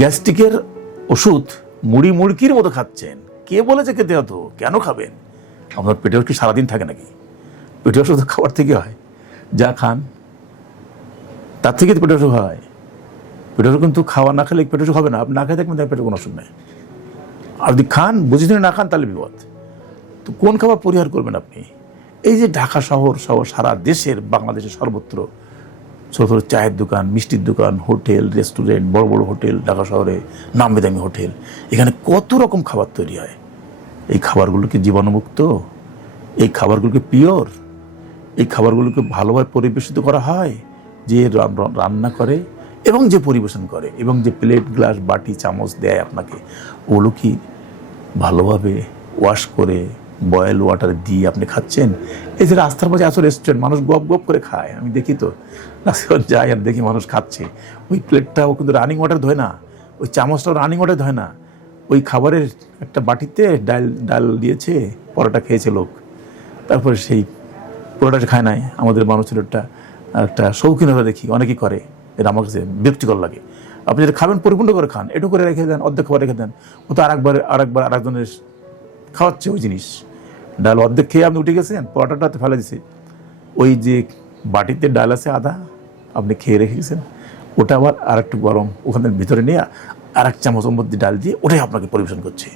গ্যাস্ট্রিকের ওষুধ মুড়ি মুড়কির মতো খাচ্ছেন। কে বলেছে খেতে হতো? কেন খাবেন? আপনার পেটের কি সারাদিন থাকে নাকি? পেটের ওষুধ খাবার থেকে হয়, যা খান তার থেকে পেটের অসুখ হয়। পেটের অসুখ কিন্তু খাওয়া না খেলে পেটের অসুখ হবে না। আপনি না খেয়ে থাকবেন, তার পেটের কোনো অসুখ নেই। আর যদি খান, বুঝে না খান, তাহলে বিপদ। তো কোন খাবার পরিহার করবেন আপনি? এই যে ঢাকা শহর সহ সারা দেশের, বাংলাদেশের সর্বত্র ছোটো ছোটো চায়ের দোকান, মিষ্টির দোকান, হোটেল, রেস্টুরেন্ট, বড় বড় হোটেল, ঢাকা শহরে নামি দামি হোটেল, এখানে কত রকম খাবার তৈরি হয়। এই খাবারগুলোকে জীবাণুমুক্ত? এই খাবারগুলোকে পিওর? এই খাবারগুলোকে ভালোভাবে পরিবেশিত করা হয়? যে রান্না করে এবং যে পরিবেশন করে এবং যে প্লেট, গ্লাস, বাটি, চামচ দেয় আপনাকে, ওগুলো কি ভালোভাবে ওয়াশ করে বয়েল ওয়াটার দিয়ে আপনি খাচ্ছেন? এই যে রাস্তার মাঝে এত রেস্টুরেন্ট, মানুষ গপ গপ করে খায়, আমি দেখি তো রাস্তায় যাই আর দেখি মানুষ খাচ্ছে। ওই প্লেটটাও কিন্তু রানিং ওয়াটার ধোয় না, ওই চামচটাও রানিং ওয়াটার ধোয় না। ওই খাবারের একটা বাটিতে ডাল দিয়েছে, পরোটা খেয়েছে লোক, তারপরে সেই পরোটা খায় নাই। আমাদের মানুষের একটা শৌখিনতা দেখি অনেকেই করে, এটা আমার কাছে বিরক্তিকর লাগে। আপনি যেটা খাবেন পরিপূর্ণ করে খান, একটু করে রেখে দেন, অর্ধেক খাবার রেখে দেন। ও তো আরেকজনের খাওয়াচ্ছে ওই জিনিস। ডাল অর্ধেক খেয়ে আপনি উঠে গেছেন, পরোটাটাতে ফেলে দিছে। ওই যে বাটিতে ডাল আছে আধা, আপনি খেয়ে রেখে গেছেন, ওটা আবার আর একটু গরম ওখানে ভিতরে নিয়ে আর এক চামচের মধ্যে ডাল দিয়ে ওটাই আপনাকে পরিবেশন করছে।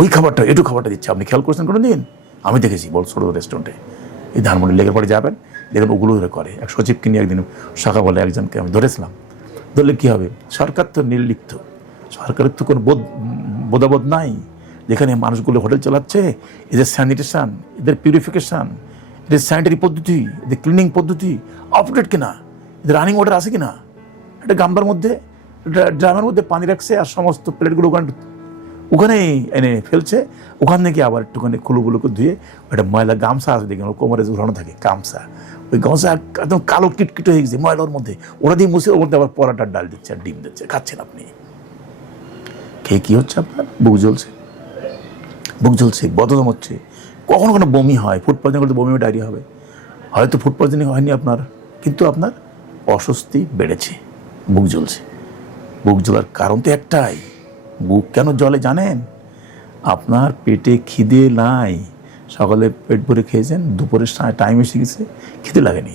ওই খাবারটা, একটু খাবারটা দিচ্ছে। আপনি খেয়াল করছেন কোনো দিন? আমি দেখেছি বড় ছোটো রেস্টুরেন্টে, এই ধানমন্ডি লেকের পরে যাবেন, দেখবেন ওগুলো করে। এক সচিবকে নিয়ে একদিন সকালবেলা একজনকে আমি ধরেছিলাম। ধরলে কী হবে? সরকার তো নির্লিপ্ত, সরকারের তো কোনো বোধাবোধ নাই। যেখানে মানুষগুলো হোটেল চালাচ্ছে, এদের স্যানিটেশন, এদের পিউরিফিকেশান, এদের স্যানিটারি পদ্ধতি, এদের ক্লিনিং পদ্ধতি আপডেট কিনা, এদের রানিং ওয়াটার আছে কিনা। একটা গামলার মধ্যে, ড্রামের মধ্যে পানি রাখছে আর সমস্ত প্লেটগুলো ওখানেই এনে ফেলছে। ওখান থেকে আবার একটুখানি খুলুগুলোকে ধুয়ে ওটা ময়লা গামছা আছে, দেখেন কোমরে ঝুলানো থাকে গামছা, ওই গামছা একদম কালো কিটকিট হয়ে গেছে ময়লার মধ্যে, ওরা দিয়ে মুছে ওর মধ্যে আবার পরাটার ডাল দিচ্ছে আর ডিম দিচ্ছে, খাচ্ছেন আপনি। খেয়ে কী হচ্ছে আপনার? বুক জ্বলছে, বদহজম হচ্ছে, কখনো কোনো বমি হয়, ফুড পয়জনিং করতে বমি ডায়রিয়া হবে। হয়তো ফুড পয়জনিং হয়নি আপনার, কিন্তু আপনার অস্বস্তি বেড়েছে, বুক জ্বলছে। বুক জ্বলার কারণ তো একটাই। বুক কেন জ্বলে জানেন? আপনার পেটে খিদে নাই। সকালে পেট ভরে খেয়েছেন, দুপুরের টাইম এসে গেছে, খিদে লাগেনি।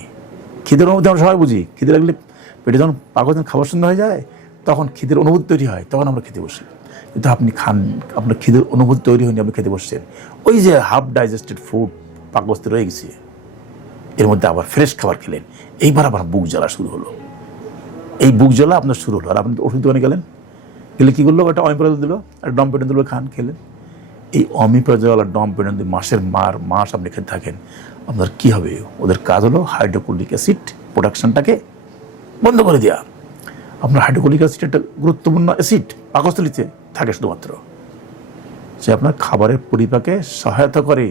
খিদের অনুভূতি আমরা সবাই বুঝি। খিদে লাগলে পেটে যখন পাকন খাবার শূন্য হয়ে যায়, তখন খিদের অনুভূতি তৈরি হয়, তখন আমরা খেতে বসি। কিন্তু আপনি খান, আপনার খিদের অনুভূতি তৈরি হয়নি, আপনি খেতে বসছেন। ওই যে হাফ ডাইজেস্টেড ফুড পাকস্থ রয়ে গেছে, এর মধ্যে আবার ফ্রেশ খাবার খেলেন, এইবার আবার বুক জ্বালা শুরু হলো। এই বুক জ্বালা আপনার শুরু হলো, আর আপনি ওষুধ দোকানে গেলে কী করলো? একটা অমিপ্রাজল দিল, একটা ডমপেডন দিল, খেলেন। এই অমিপ্রাজল আর ডমপেডন দিয়ে মাস আপনি খেতে থাকেন, আপনার কী হবে? ওদের কাজ হলো হাইড্রোক্লোরিক অ্যাসিড প্রোডাকশনটাকে বন্ধ করে দেওয়া। আপনার হাইড্রোক্লোরিক অ্যাসিড একটা গুরুত্বপূর্ণ অ্যাসিড, পাকস্থলীতে থাকে শুধুমাত্র, সে আপনার খাবারের পরিপাকে সহায়তা করে।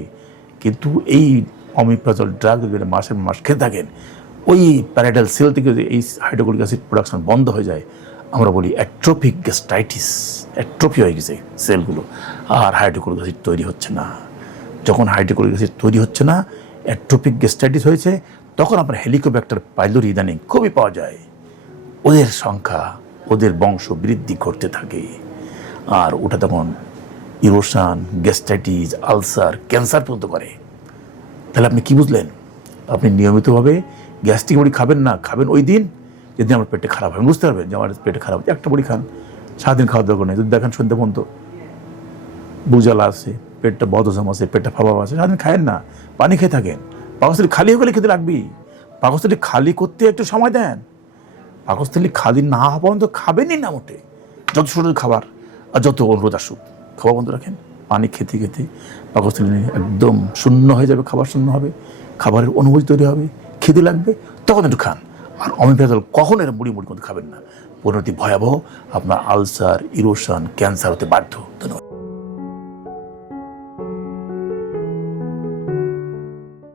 কিন্তু এই অমিপ্রাজল ড্রাগ যদি মাস খেতে থাকেন, ওই প্যারাইটাল সেল থেকে যদি এই হাইড্রোক্লোরিক অ্যাসিড প্রোডাকশন বন্ধ হয়ে যায়, আমরা বলি অ্যাট্রোপিক গ্যাস্ট্রাইটিস, অ্যাট্রোফি হয়ে গেছে সেলগুলো, আর হাইড্রোক্লোরিক অ্যাসিড তৈরি হচ্ছে না। যখন হাইড্রোক্লোরিক অ্যাসিড তৈরি হচ্ছে না, অ্যাট্রোপিক গ্যাস্ট্রাইটিস হয়েছে, তখন আপনার হেলিকোব্যাক্টার পাইলোরি ইদানিং খুবই পাওয়া যায়। ওদের সংখ্যা, ওদের বংশ বৃদ্ধি ঘটতে থাকে, আর ওটা তখন ইরোশন, গ্যাস্ট্রাইটিস, আলসার, ক্যান্সার পর্যন্ত করে। তাহলে আপনি কি বুঝলেন? আপনি নিয়মিতভাবে গ্যাস্ট্রিক বড়ি খাবেন না, খাবেন ওই দিন যেদিন আমার পেটে খারাপ হয়। বুঝতে পারবেন যে আমার পেটে খারাপ হচ্ছে, একটা বড়ি খান, সারাদিন খাওয়ার দরকার নেই। যদি দেখেন সন্ধ্যা পর্যন্ত বুক জ্বালা আছে, পেটটা বদহজম আছে, পেটটা ফাঁপা আছে, সারাদিন খায়েন না, পানি খেয়ে থাকেন। পাকস্থলী খালি হয়ে গেলে খেতে লাগবেই। পাকস্থলী খালি করতে একটু সময় দেন। পাকস্থলী খালি না হওয়া পর্যন্ত খাবেনই না মোটে, যত শরীর খাবার আর যত অনুরোধ আসুক, খাবার বন্ধ রাখেন। পানি খেতে খেতে পাকস্থলী একদম শূন্য হয়ে যাবে, খাবার শূন্য হবে, খাবারের অনুভূতি তৈরি হবে, খিদে লাগবে, তখন একটু খান। আর অমিপ্রাজল কখন এর মুড়ি মধ্যে খাবেন না, পরিণতি ভয়াবহ, আপনার আলসার, ইরোশন, ক্যান্সার হতে বাধ্য। ধন্যবাদ।